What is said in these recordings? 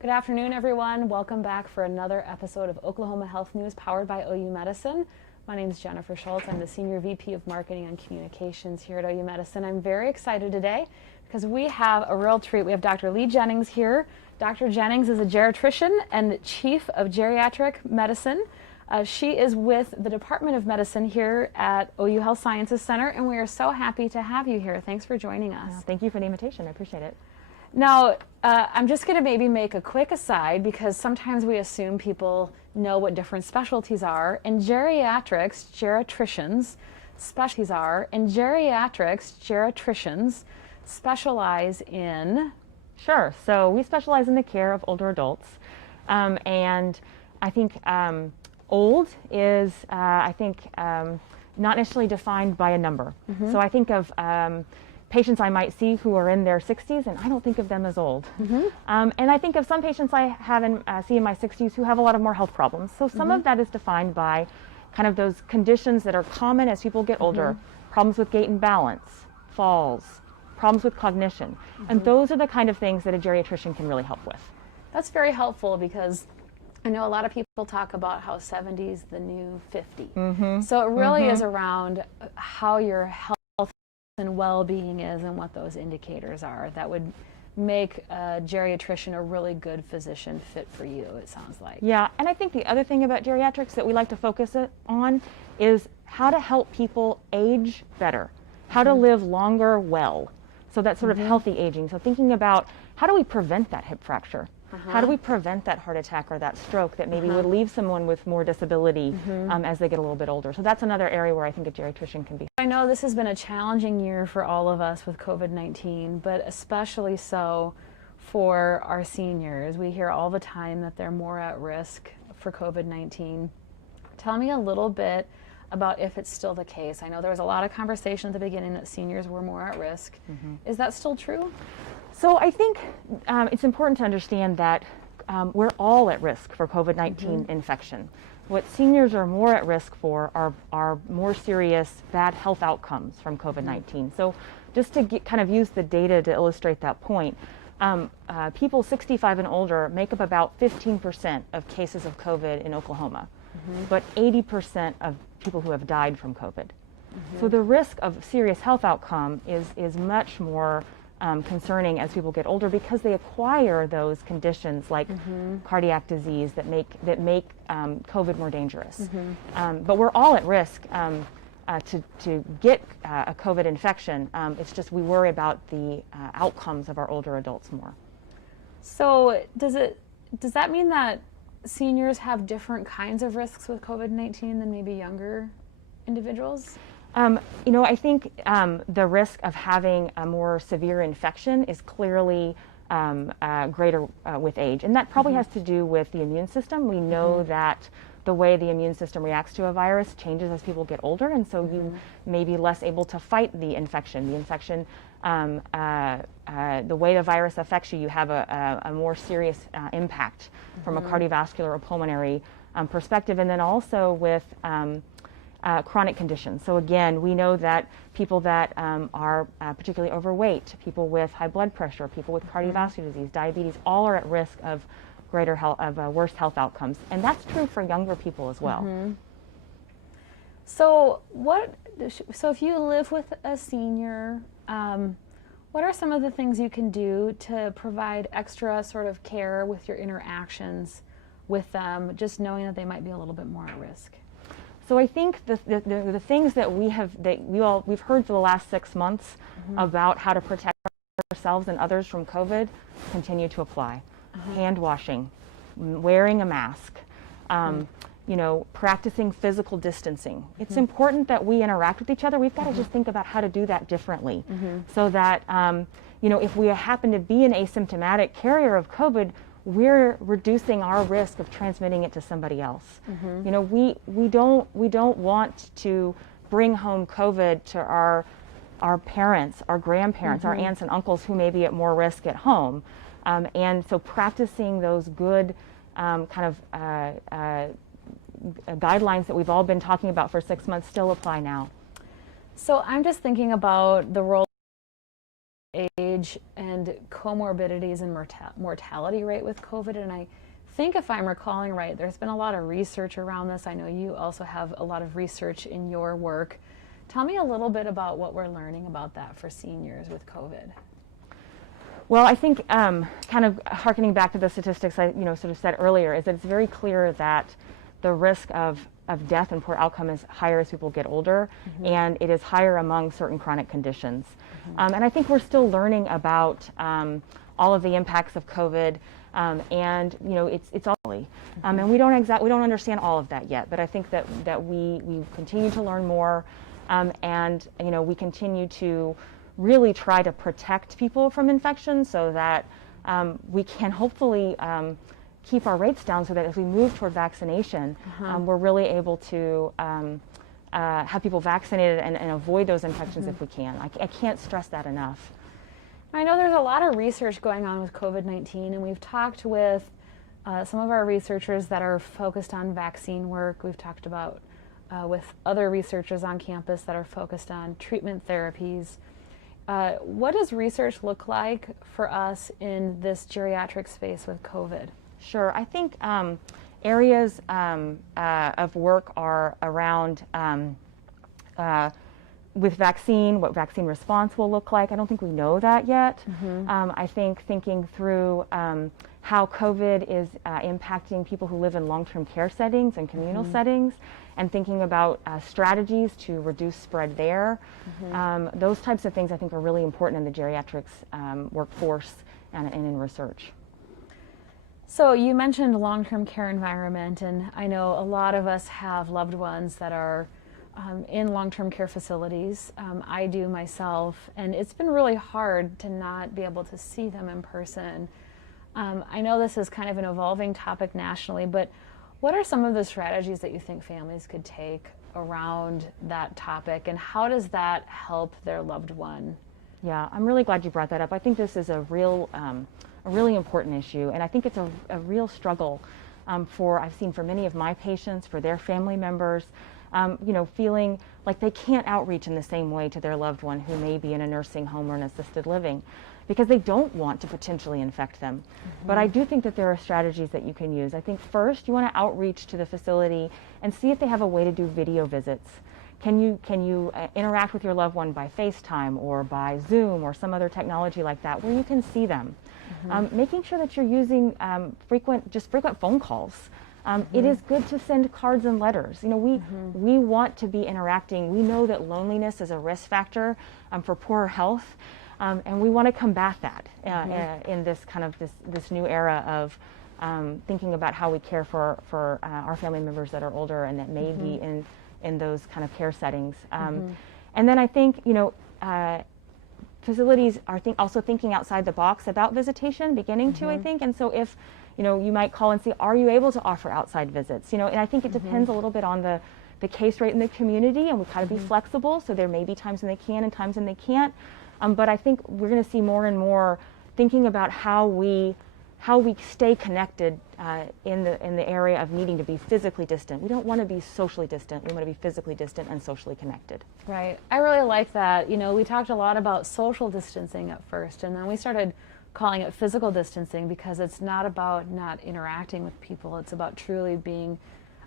Good afternoon, everyone. Welcome back for another episode of Oklahoma Health News powered by OU Medicine. My name is Jennifer Schultz. I'm the Senior VP of Marketing and Communications here at OU Medicine. I'm very excited today because we have a real treat. We have Dr. Lee Jennings here. Dr. Jennings is a geriatrician and Chief of Geriatric Medicine. She is with the Department of Medicine here at OU Health Sciences Center, and we are so happy to have you here. Thanks for joining us. Thank you for the invitation. I appreciate it. Now, I'm just going to maybe make a quick aside because sometimes we assume people know what different specialties are. In geriatrics, geriatricians specialize in... Sure. So we specialize in the care of older adults. And I think old is, not necessarily defined by a number. Mm-hmm. So I think of patients I might see who are in their 60s, and I don't think of them as old. Mm-hmm. And I think of some patients I see in my 60s who have a lot of more health problems. So some of that is defined by kind of those conditions that are common as people get older, problems with gait and balance, falls, problems with cognition. And those are the kind of things that a geriatrician can really help with. That's very helpful because I know a lot of people talk about how 70 is the new 50. So it really is around how your health and well-being is and what those indicators are that would make a geriatrician a really good physician fit for you, it sounds like. Yeah, and I think the other thing about geriatrics that we like to focus on is how to help people age better, how to live longer well. So that's sort of healthy aging. So thinking about how do we prevent that hip fracture? How do we prevent that heart attack or that stroke that maybe would leave someone with more disability as they get a little bit older? So that's another area where I think a geriatrician can be. I know this has been a challenging year for all of us with COVID-19, but especially so for our seniors. We hear all the time that they're more at risk for COVID-19. Tell me a little bit about if it's still the case. I know there was a lot of conversation at the beginning that seniors were more at risk. Is that still true? So I think it's important to understand that we're all at risk for COVID-19 infection. What seniors are more at risk for are more serious bad health outcomes from COVID-19. So just to kind of use the data to illustrate that point, people 65 and older make up about 15% of cases of COVID in Oklahoma, but 80% of people who have died from COVID. So the risk of serious health outcome is much more concerning as people get older because they acquire those conditions like cardiac disease that make COVID more dangerous. But we're all at risk to get a COVID infection. It's just we worry about the outcomes of our older adults more. So does that mean that seniors have different kinds of risks with COVID-19 than maybe younger individuals? I think the risk of having a more severe infection is clearly greater with age. And that probably has to do with the immune system. We know that the way the immune system reacts to a virus changes as people get older, and so you may be less able to fight the infection. The infection, the way the virus affects you, you have a more serious impact from a cardiovascular or pulmonary perspective, and then also with chronic conditions. So again, we know that people that are particularly overweight, people with high blood pressure, people with cardiovascular disease, diabetes, all are at risk of greater health, worse health outcomes, and that's true for younger people as well. So if you live with a senior, what are some of the things you can do to provide extra sort of care with your interactions with them, just knowing that they might be a little bit more at risk? So I think the things that we've heard for the last 6 months about how to protect ourselves and others from COVID continue to apply. Hand washing, wearing a mask, practicing physical distancing. It's important that we interact with each other. We've got to just think about how to do that differently, so that if we happen to be an asymptomatic carrier of COVID, we're reducing our risk of transmitting it to somebody else. We don't want to bring home COVID to our parents, our grandparents, our aunts and uncles who may be at more risk at home. And so practicing those good guidelines that we've all been talking about for 6 months still apply now. So I'm just thinking about the role of age age and comorbidities and mortality rate with COVID. And I think, if I'm recalling right, there's been a lot of research around this. I know you also have a lot of research in your work. Tell me a little bit about what we're learning about that for seniors with COVID. Well, I think kind of harkening back to the statistics I sort of said earlier, is that it's very clear that the risk of death and poor outcome is higher as people get older, and it is higher among certain chronic conditions. And I think we're still learning about all of the impacts of COVID, and it's all and we don't understand all of that yet. But I think that we continue to learn more, and we continue to really try to protect people from infection so that we can hopefully keep our rates down, so that as we move toward vaccination, we're really able to have people vaccinated and avoid those infections if we can. I can't stress that enough. I know there's a lot of research going on with COVID-19, and we've talked with some of our researchers that are focused on vaccine work. We've talked about with other researchers on campus that are focused on treatment therapies. What does research look like for us in this geriatric space with COVID? Sure. I think areas of work are around with vaccine, what vaccine response will look like. I don't think we know that yet. I think thinking through how COVID is impacting people who live in long-term care settings and communal settings, and thinking about strategies to reduce spread there. Those types of things I think are really important in the geriatrics workforce and in research. So you mentioned long-term care environment, and I know a lot of us have loved ones that are in long-term care facilities. I do myself, and it's been really hard to not be able to see them in person. I know this is kind of an evolving topic nationally, but what are some of the strategies that you think families could take around that topic, and how does that help their loved one? Yeah, I'm really glad you brought that up. I think this is a really important issue, and I think it's a real struggle I've seen for many of my patients, for their family members, feeling like they can't outreach in the same way to their loved one who may be in a nursing home or an assisted living, because they don't want to potentially infect them. But I do think that there are strategies that you can use. I think first you want to outreach to the facility and see if they have a way to do video visits. Can you interact with your loved one by FaceTime or by Zoom or some other technology like that where you can see them? Making sure that you're using frequent phone calls. It is good to send cards and letters. We want to be interacting. We know that loneliness is a risk factor for poor health, and we want to combat that in this new era of thinking about how we care for our family members that are older and that may be in those kind of care settings. And then I think facilities are also thinking outside the box about visitation, beginning to, I think. And so if you might call and see, are you able to offer outside visits? And I think it depends a little bit on the case rate in the community, and we try to be flexible. So there may be times when they can and times when they can't. But I think we're going to see more and more thinking about how we stay connected in the area of needing to be physically distant. We don't want to be socially distant. We want to be physically distant and socially connected. Right. I really like that. We talked a lot about social distancing at first, and then we started calling it physical distancing, because it's not about not interacting with people. It's about truly being,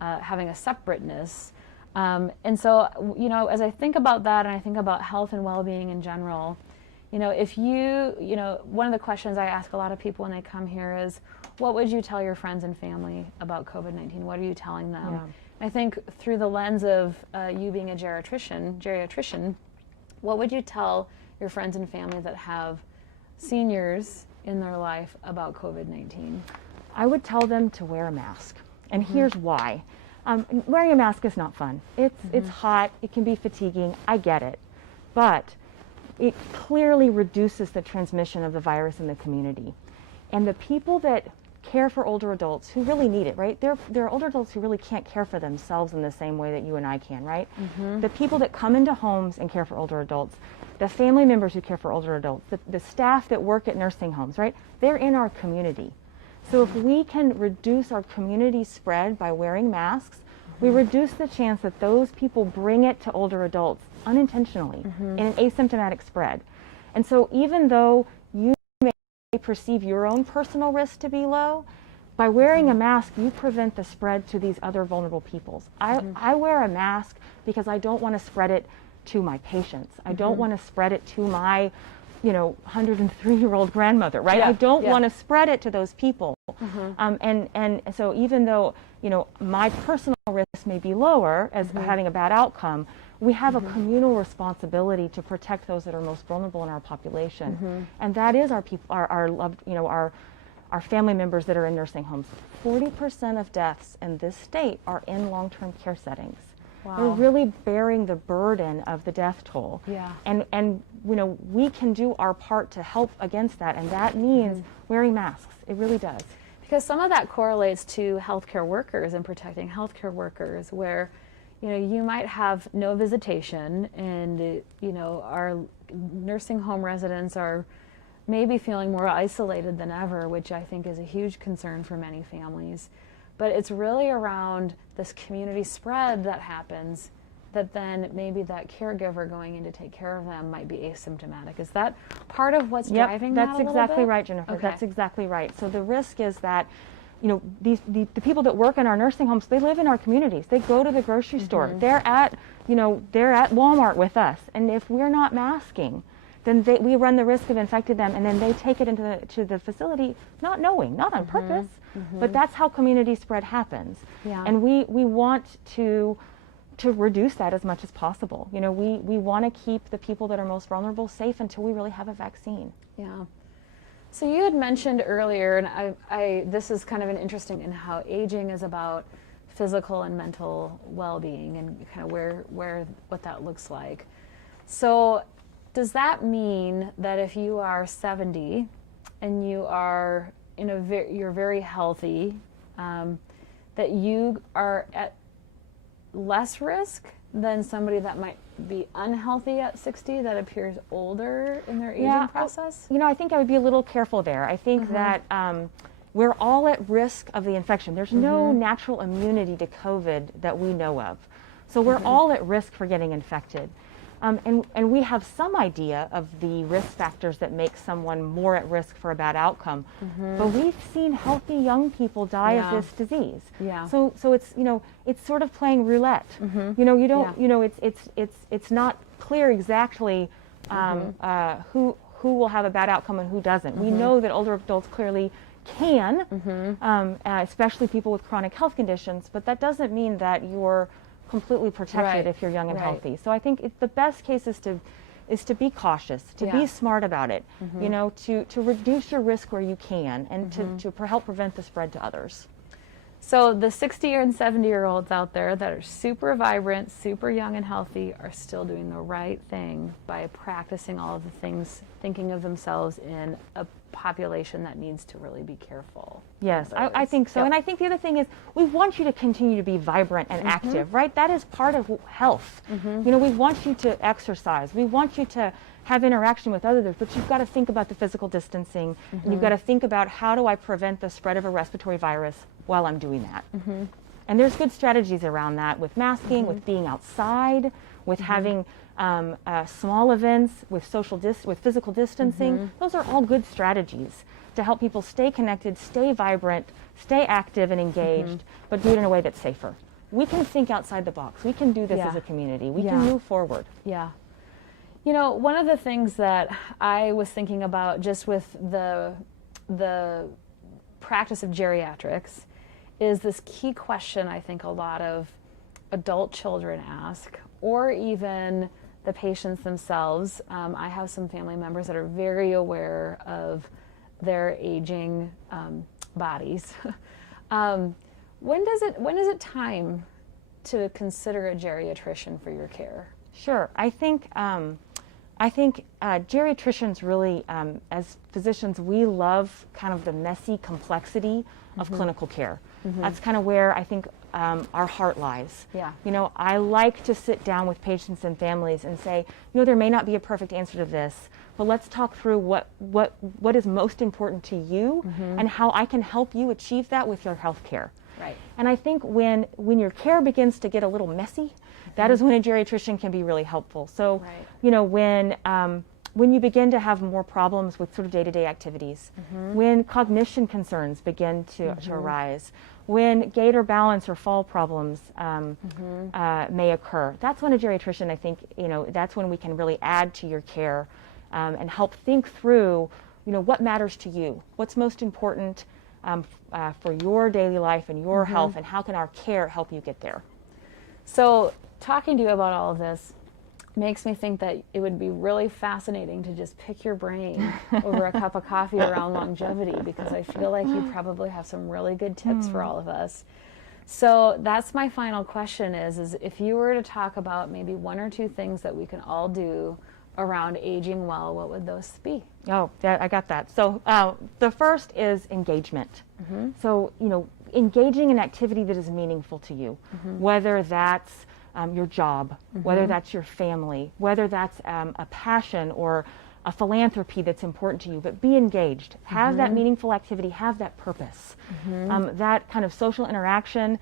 having a separateness. And so, as I think about that, and I think about health and well-being in general, if one of the questions I ask a lot of people when they come here is, what would you tell your friends and family about COVID-19? What are you telling them? Yeah. I think through the lens of you being a geriatrician, what would you tell your friends and family that have seniors in their life about COVID-19? I would tell them to wear a mask. And here's why. Wearing a mask is not fun. It's hot. It can be fatiguing. I get it. But it clearly reduces the transmission of the virus in the community. And the people that care for older adults who really need it, right? There are older adults who really can't care for themselves in the same way that you and I can, right? The people that come into homes and care for older adults, the family members who care for older adults, the staff that work at nursing homes, right? They're in our community. So if we can reduce our community spread by wearing masks, we reduce the chance that those people bring it to older adults unintentionally in an asymptomatic spread. And so even though you may perceive your own personal risk to be low, by wearing a mask, you prevent the spread to these other vulnerable peoples. I wear a mask because I don't want to spread it to my patients. I don't want to spread it to my 103-year-old grandmother, right? Yeah, I don't yeah. want to spread it to those people. And so even though, my personal risk may be lower as having a bad outcome, we have a communal responsibility to protect those that are most vulnerable in our population. And that is our people, our loved, our family members that are in nursing homes. 40% of deaths in this state are in long-term care settings. Wow. They're really bearing the burden of the death toll. Yeah. And we can do our part to help against that, and that means wearing masks. It really does. Because some of that correlates to healthcare workers and protecting healthcare workers, where you might have no visitation, and our nursing home residents are maybe feeling more isolated than ever, which I think is a huge concern for many families. But it's really around this community spread that happens, that then maybe that caregiver going in to take care of them might be asymptomatic. Is that part of what's driving that a little bit? That's exactly right, Jennifer. Okay. That's exactly right. So the risk is that the people that work in our nursing homes, they live in our communities. They go to the grocery store. They're at Walmart with us. And if we're not masking, then we run the risk of infecting them, and then they take it to the facility not knowing, not on purpose, but that's how community spread happens. Yeah. And we want to reduce that as much as possible. We want to keep the people that are most vulnerable safe until we really have a vaccine. Yeah. So you had mentioned earlier, and this is kind of an interesting in how aging is about physical and mental well-being, and kind of what that looks like. So does that mean that if you are 70 and you are you're very healthy, that you are at less risk than somebody that might be unhealthy at 60 that appears older in their aging process? I think I would be a little careful there. I think that we're all at risk of the infection. There's no natural immunity to COVID that we know of. So we're all at risk for getting infected. And we have some idea of the risk factors that make someone more at risk for a bad outcome. But we've seen healthy young people die of this disease. Yeah. So it's it's sort of playing roulette. You don't it's not clear exactly who will have a bad outcome and who doesn't. We know that older adults clearly can, especially people with chronic health conditions, but that doesn't mean that you're completely protected if you're young and healthy. So I think the best case is to be cautious, to be smart about it, to reduce your risk where you can, and to help prevent the spread to others. So the 60 and 70-year-olds out there that are super vibrant, super young and healthy are still doing the right thing by practicing all of the things, thinking of themselves in a population that needs to really be careful. Yes, I think so. Yep. And I think the other thing is we want you to continue to be vibrant and active, right? That is part of health. We want you to exercise. We want you to have interaction with others, but you've got to think about the physical distancing, and you've got to think about how do I prevent the spread of a respiratory virus while I'm doing that. And there's good strategies around that with masking, with being outside, with having small events, with with physical distancing. Those are all good strategies to help people stay connected, stay vibrant, stay active and engaged, but do it in a way that's safer. We can think outside the box. We can do this as a community. We can move forward. Yeah. One of the things that I was thinking about just with the practice of geriatrics is this key question I think a lot of adult children ask, or even the patients themselves. I have some family members that are very aware of their aging bodies. When is it time to consider a geriatrician for your care? Sure. I think geriatricians really, as physicians, we love kind of the messy complexity of clinical care. That's kind of where I think our heart lies. Yeah. I like to sit down with patients and families and say, there may not be a perfect answer to this, but let's talk through what is most important to you and how I can help you achieve that with your health care. Right. And I think when your care begins to get a little messy, that is when a geriatrician can be really helpful. So, when when you begin to have more problems with sort of day-to-day activities, when cognition concerns begin to arise, when gait or balance or fall problems may occur, that's when a geriatrician, I think, that's when we can really add to your care and help think through, what matters to you, what's most important for your daily life and your health, and how can our care help you get there. So talking to you about all of this makes me think that it would be really fascinating to just pick your brain over a cup of coffee around longevity, because I feel like you probably have some really good tips for all of us. So that's my final question is if you were to talk about maybe one or two things that we can all do around aging well, what would those be? Oh, I got that. So the first is engagement. So, engaging in activity that is meaningful to you, whether that's your job, whether that's your family, whether that's a passion or a philanthropy that's important to you, but be engaged. Have that meaningful activity, have that purpose. That kind of social interaction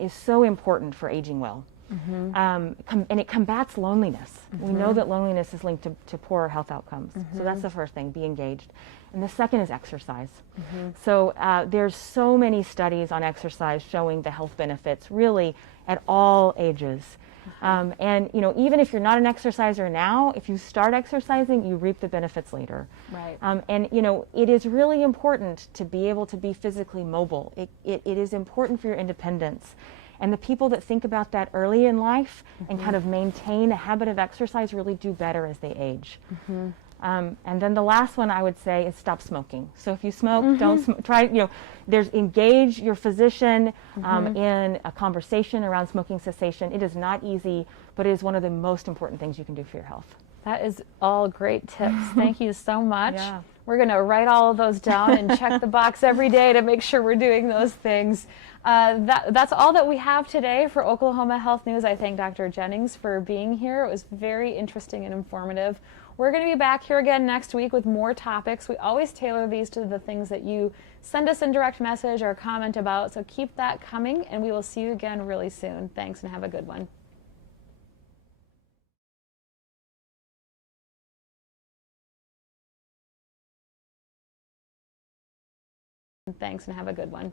is so important for aging well. And it combats loneliness. We know that loneliness is linked to poorer health outcomes. So that's the first thing, be engaged. And the second is exercise. So there's so many studies on exercise showing the health benefits really at all ages. And even if you're not an exerciser now, if you start exercising, you reap the benefits later. Right. And it is really important to be able to be physically mobile. It is important for your independence. And the people that think about that early in life and kind of maintain a habit of exercise really do better as they age. And then the last one I would say is stop smoking. So if you smoke, don't smoke. Engage your physician in a conversation around smoking cessation. It is not easy, but it is one of the most important things you can do for your health. That is all great tips. Thank you so much. Yeah. We're going to write all of those down and check the box every day to make sure we're doing those things. That's all that we have today for Oklahoma Health News. I thank Dr. Jennings for being here. It was very interesting and informative. We're going to be back here again next week with more topics. We always tailor these to the things that you send us in direct message or comment about, so keep that coming, and we will see you again really soon. Thanks, and have a good one. Thanks, and have a good one.